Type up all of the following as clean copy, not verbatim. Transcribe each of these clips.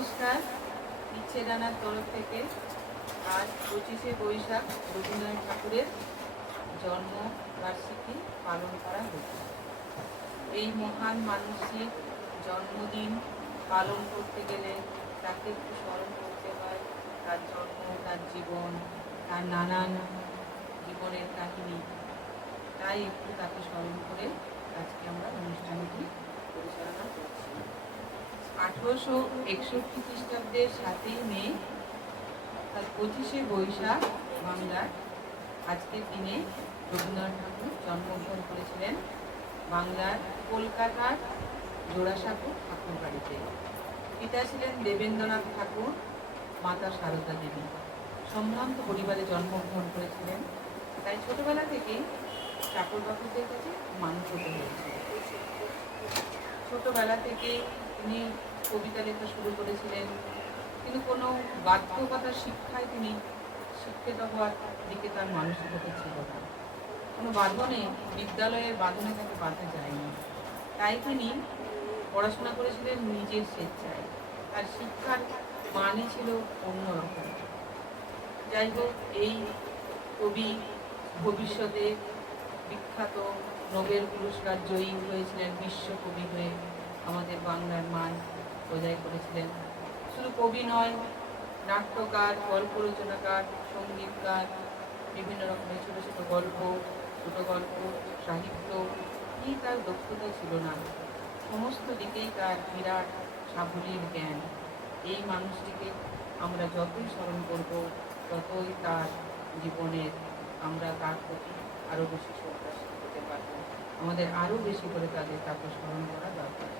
নমস্কার। ইচ্ছে জানার তরফ থেকে আজ 25শে বৈশাখ রবীন্দ্রনাথ ঠাকুরের জন্মবার্ষিকী পালন করা হচ্ছে। এই মহান মানুষটির জন্মদিন পালন করতে গেলে তাকে একটু স্মরণ করতে হয়, তার জন্ম, তার জীবন, তার নানান জীবনের কাহিনী। তাই একটু তাকে স্মরণ করে আজকে আমরা অনুষ্ঠানটি পরিচালনা করছি। 1861 খ্রিস্টাব্দের 7ই মে অর্থাৎ 25শে বৈশাখ বাংলার আজকের দিনে রবীন্দ্রনাথ ঠাকুর জন্মগ্রহণ করেছিলেন বাংলার কলকাতার জোড়াসাঁকো ঠাকুর বাড়িতে। পিতা ছিলেন দেবেন্দ্রনাথ ঠাকুর, মাতা সারদা দেবী। সম্ভ্রান্ত পরিবারে জন্মগ্রহণ করেছিলেন, তাই ছোটবেলা থেকেই ঠাকুর বাবুদের কাছে মানুষ হতে হয়েছে। ছোটবেলা থেকে তিনি কবিতা লেখা শুরু করেছিলেন, কিন্তু কোনো বাধ্যকতার শিক্ষায় তিনি শিক্ষিত হওয়ার দিকে তার মানসিকতা ছিল না। কোনো বাঁধনে, বিদ্যালয়ের বাঁধনে তাকে বাঁধা যায়নি। তাই তিনি পড়াশোনা করেছিলেন নিজের স্বেচ্ছায়। তার শিক্ষার মানই ছিল অন্যরকম। যাই হোক, এই কবি ভবিষ্যতে বিখ্যাত নোবেল পুরস্কার জয়ী হয়েছিলেন, বিশ্বকবি হয়ে আমাদের বাংলার মান বজায় করেছিলেন। শুধু কবি নয়, নাট্যকার, গল্প রচনাকার, সঙ্গীতকার, বিভিন্ন রকমের ছোট ছোট গল্প, ছোটো গল্প, সাহিত্য, কি তার দক্ষতা ছিল না। সমস্ত দিকেই তার বিরাট সাবলীল জ্ঞান। এই মানুষটিকে আমরা যতই স্মরণ করব, ততই তার জীবনের আমরা তার প্রতি আরও বেশি শ্রদ্ধাশীল হতে পারব। আমাদের আরও বেশি করে তাকে স্মরণ করা দরকার।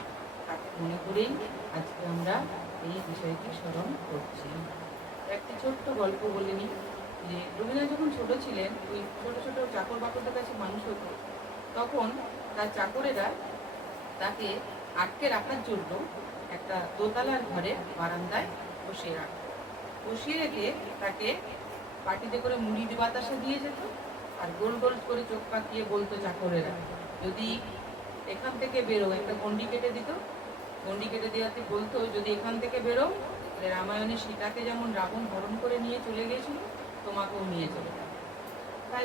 তাকে মনে করেই আজকে আমরা এই বিষয়টি স্মরণ করছি। একটি ছোট্ট গল্প বলে নিই যে রবীন্দ্রনাথ যখন ছোট ছিলেন, ওই ছোট ছোট চাকর বাকরদের কাছে মানুষ হতো, তখন তার চাকরেরা তাকে আটকে রাখার জন্য একটা দোতলার ঘরে বারান্দায় বসিয়ে রাখত। বসিয়ে রেখে তাকে পাটিতে করে মুড়ি বাতাসা দিয়ে যেত, আর গোল গোল করে চোখ পাকিয়ে বলতো চাকরেরা, যদি এখান থেকে বেরো, একটা গন্ডি কেটে দিত। গন্ডি কেটে দেওয়াতে বলতো, যদি এখান থেকে বেরো, রামায়ণে সীতাকে যেমন রাবণ হরণ করে নিয়ে চলে গিয়েছিল, তোমাকেও নিয়ে চলে যাবে। তাই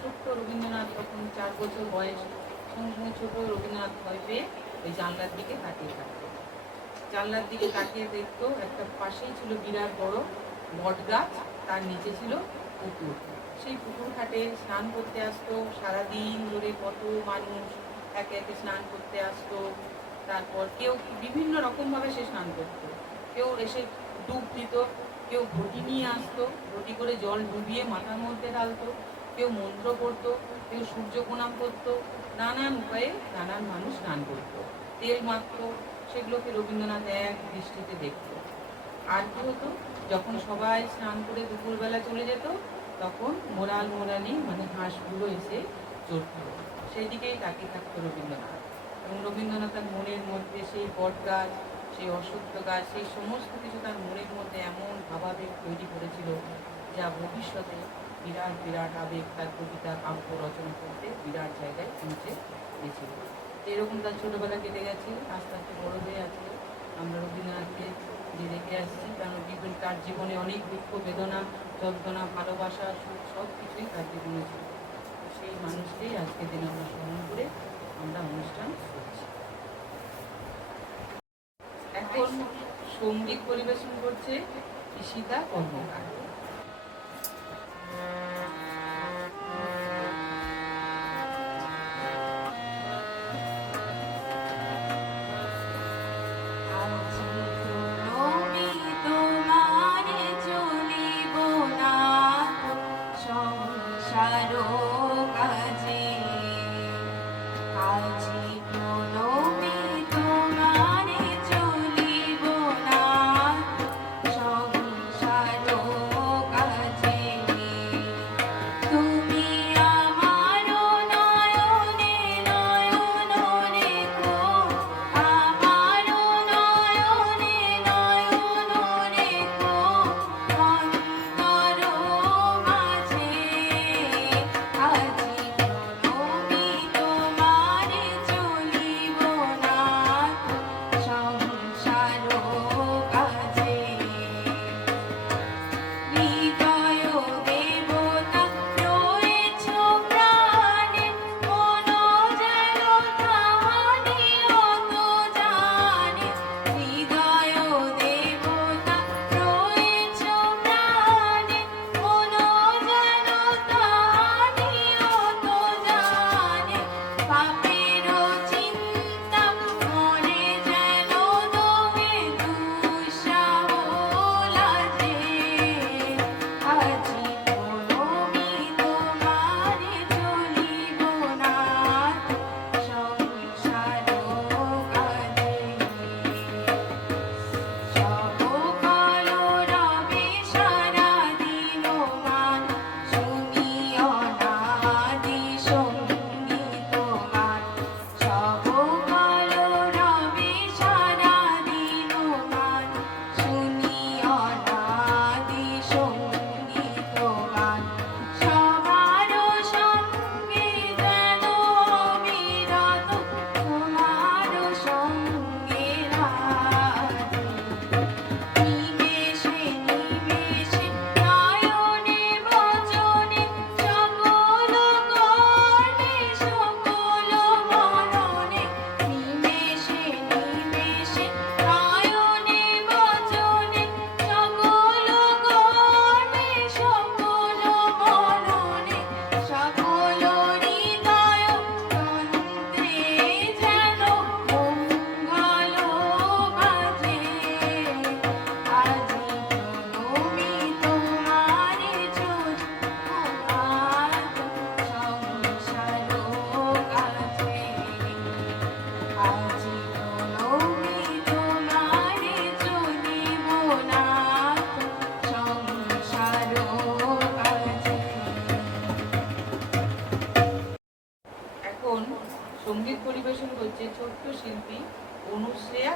ছোট্ট রবীন্দ্রনাথ তখন 4 বছর বয়স, সঙ্গে ছোট রবীন্দ্রনাথ ভয় পেয়ে ওই জানলার দিকে তাকিয়ে থাকতো। জানলার দিকে তাকিয়ে দেখতো একটা পাশেই ছিল বিরাট বড় বট গাছ, তার নিচে ছিল পুকুর। সেই পুকুর ঘাটে স্নান করতে আসতো সারাদিন ধরে কত মানুষ, একে একে স্নান করতে আসতো। তারপর কেউ বিভিন্ন রকমভাবে সে স্নান করতো। কেউ এসে ডুব দিত, কেউ ঘটি নিয়ে আসতো, ঘটি করে জল ডুবিয়ে মাথার মধ্যে ঢালতো, কেউ মন্ত্র পড়তো, কেউ সূর্য প্রণাম করতো। নানান উপায়ে নানান মানুষ স্নান করতো, তেল মাখতো। সেগুলোকে রবীন্দ্রনাথ এক দৃষ্টিতে দেখত। আর কি হতো, যখন সবাই স্নান করে দুপুরবেলা চলে যেত, তখন মোরালি মানে হাঁসগুলো এসে চড়ত। সেই দিকেই তাকিয়ে থাকতো রবীন্দ্রনাথ। এবং রবীন্দ্রনাথ তার মনের মধ্যে সেই বট গাছ, সেই অশ্বত্থ গাছ, সেই সমস্ত কিছু তার মনের মধ্যে এমন ভাবাবেগ তৈরি করেছিল, যা ভবিষ্যতে বিরাট বিরাট আবেগ তার কবিতা কাব্য রচনা করতে বিরাট জায়গায় পৌঁছে গেছিল। এরকম তার ছোটোবেলা কেটে গেছে, আস্তে আস্তে বড় হয়ে আছে। আমরা রবীন্দ্রনাথকে যে রেখে আসছি, কারণ তার জীবনে অনেক দুঃখ, বেদনা, যন্ত্রণা, ভালোবাসা, সুখ সব কিছুই তার জীবনে ছিল। সেই মানুষকেই আজকের দিনে আমরা স্মরণ করে আমরা অনুষ্ঠান করছি। এখন সঙ্গীত পরিবেশন করছে ঈশিতা কর্মকার।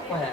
কয়া।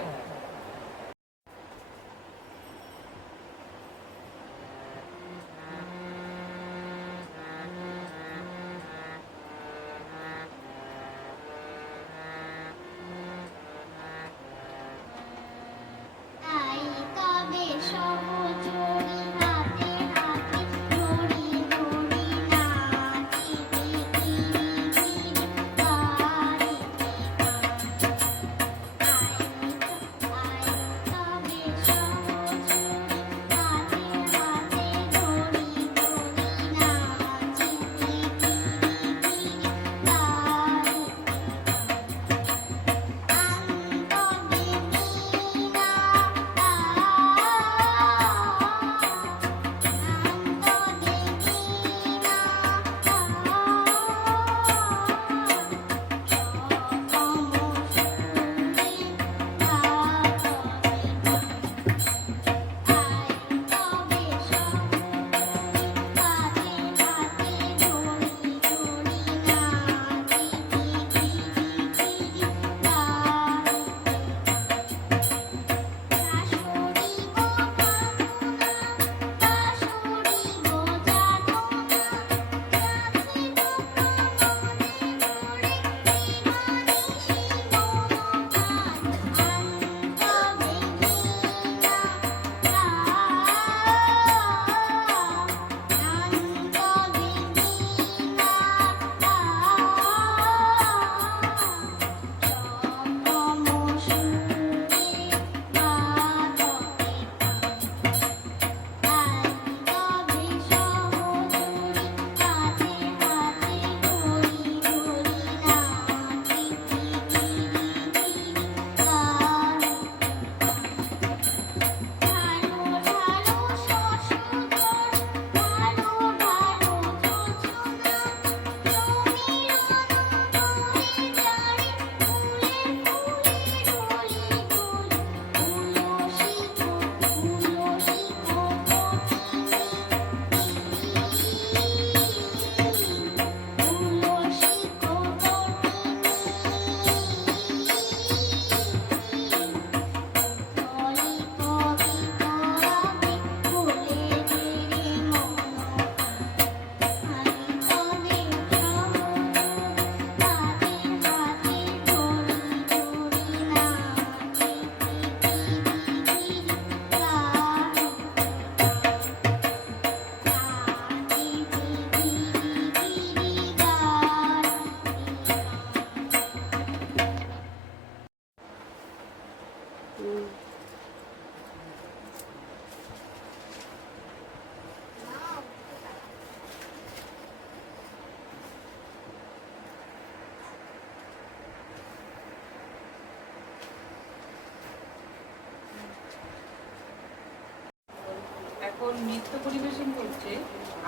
এখন নৃত্য পরিবেশন করছে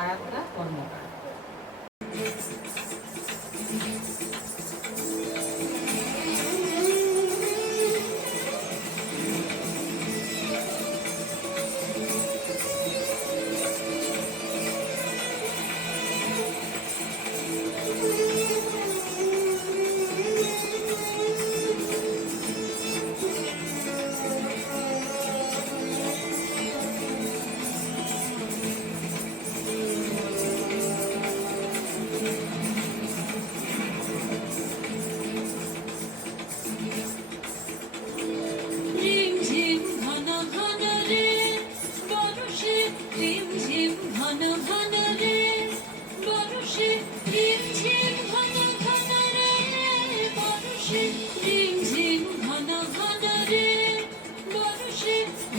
আরাধ্যা কর্মকার।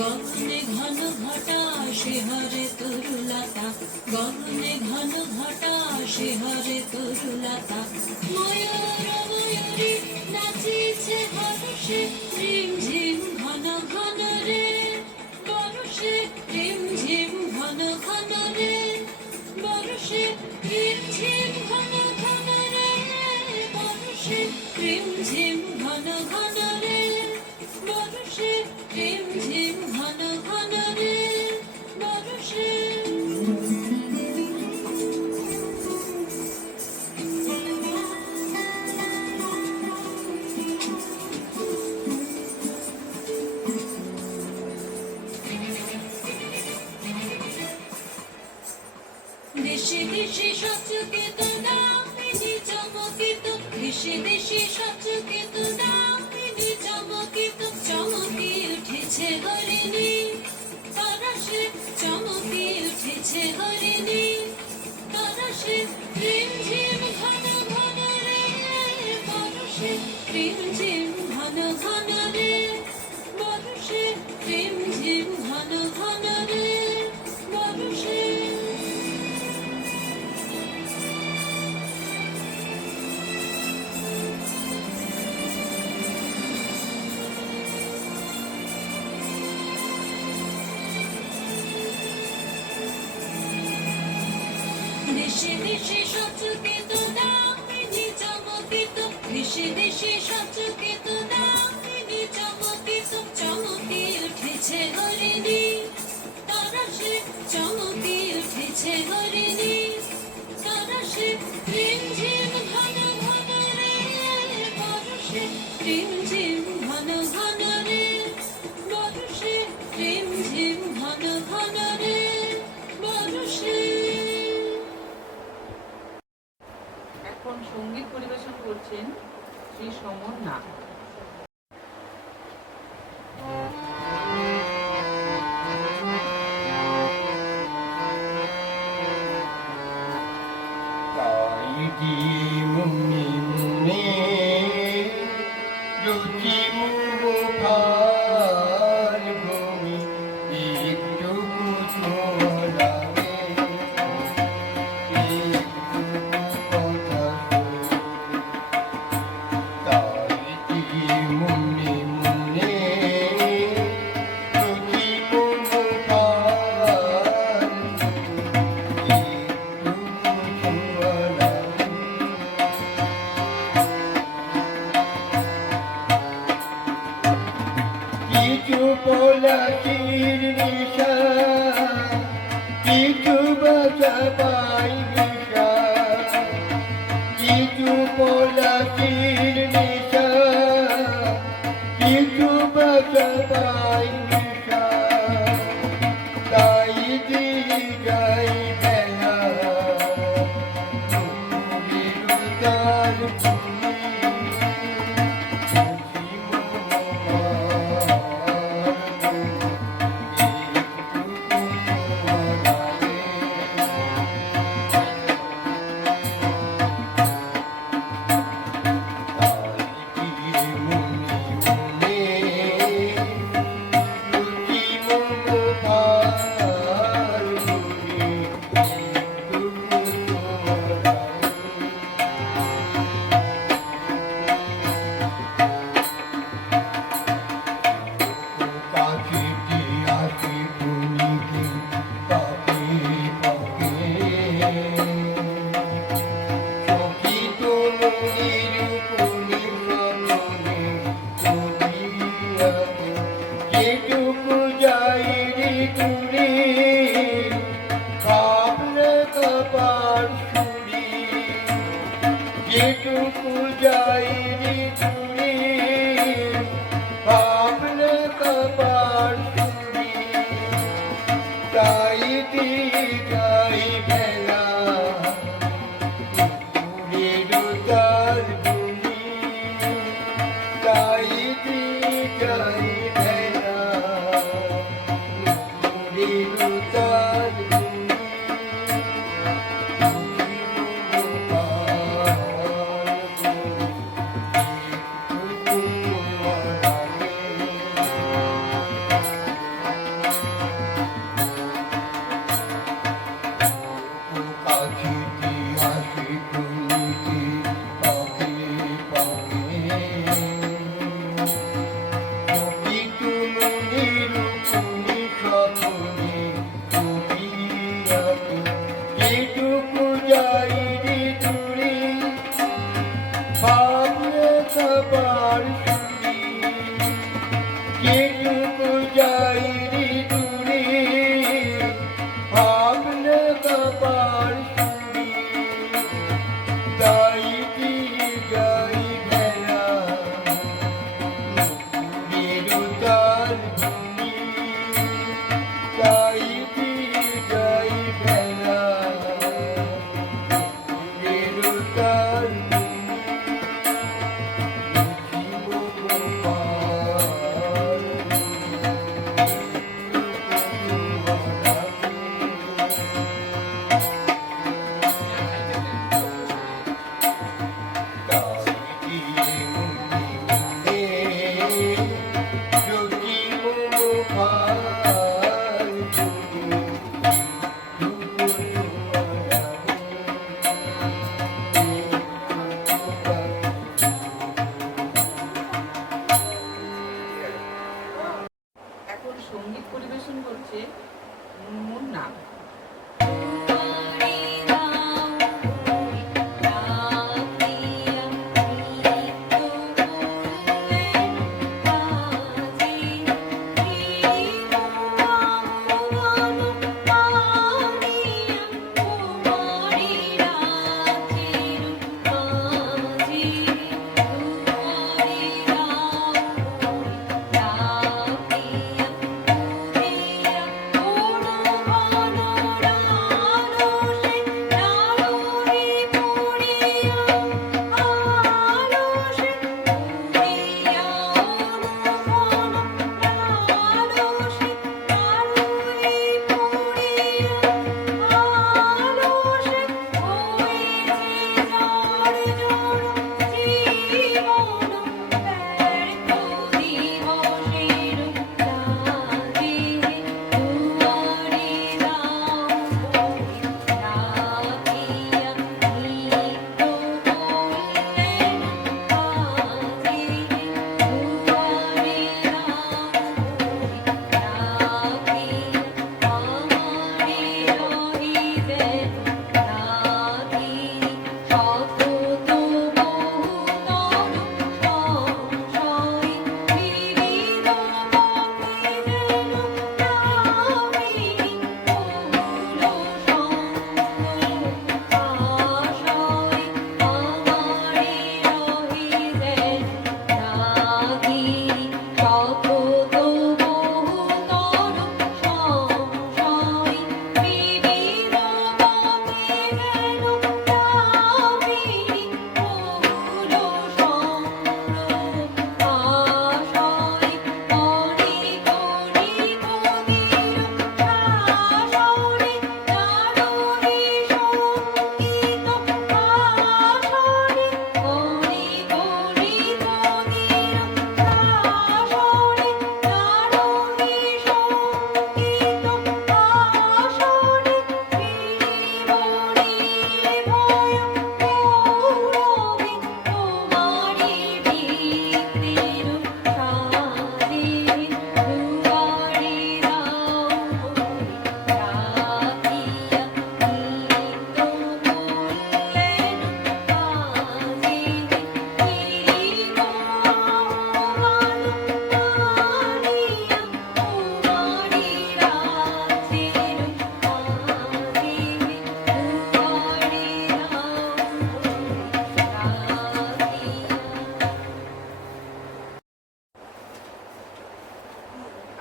গগনে ঘন ঘটা শিহরে তরুলতা, গগনে ঘন ঘটা শিহরে তরুলতা, ময়ূর ময়ূরী নাচিছে হর্ষে, রিমঝিম ঘন ঘন রে বর্ষে, রিমঝিম ঘন ঘন রে বর্ষে, রিমঝিম ঘন ঘন রে বর্ষে, রিমঝিম ঘন ঘন রে বর্ষে, রিমঝিম ঘন ঘন রে বর্ষে। দেশে দেশে সচকিত দামিনী চমকিত, দেশে দেশে সচকিত দামিনী চমকিত, চমকি উঠেছে হরিণী পরশে, চমকি উঠেছে হরিণী পরশে, রিমঝিম ঘন ঘন রে পরশে, রিমঝিম ঘন ঘন রে পরশে, রিমঝিম ঘন ঘন রে পরশে। দেশে দেশে সচকিত দামিনী চমকিত, দেশে দেশে সচকিত দামিনী চমকিত, চমকি উঠেছে হরিণী পরশে, চমকি উঠেছে হরিণী পরশে, রিমঝিম ঘন ঘন রে পরশে, রিমঝিম ঘন ঘন রে পরশে, রিমঝিম ঘন ঘন রে পরশে। এখন সঙ্গীত পরিবেশন করছেন শ্রী সমর নাথ। মুন্নি মুন্নি রুচি মুখার ভূমি একটু কুচলাবে, একটু কথা তাই দিয়ে মুন্নি মুন্নি রুচি মুখার একটু কুচলাবে। কিছু পলাশির নিশা, কিছু বাসা পাই নিশা, কিছু পলাশির নিশা, কিছু বাসা পাই নিশা, তাই দিয়ে যাই বেলা তার যেটুকু যাই রে দূরে ভাবলে কপাল সুরি, যেটুকু যাই রে দূরে ভাবলে কপাল সুরি, তাই দিয়ে যাই বেলা দূরের তার গুলি, তাই দিয়ে যাই বেলা দূরের তার গুলি। নাম।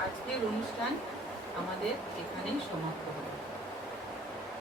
আজকের অনুষ্ঠান আমাদের এখানেই সমাপ্ত হলো।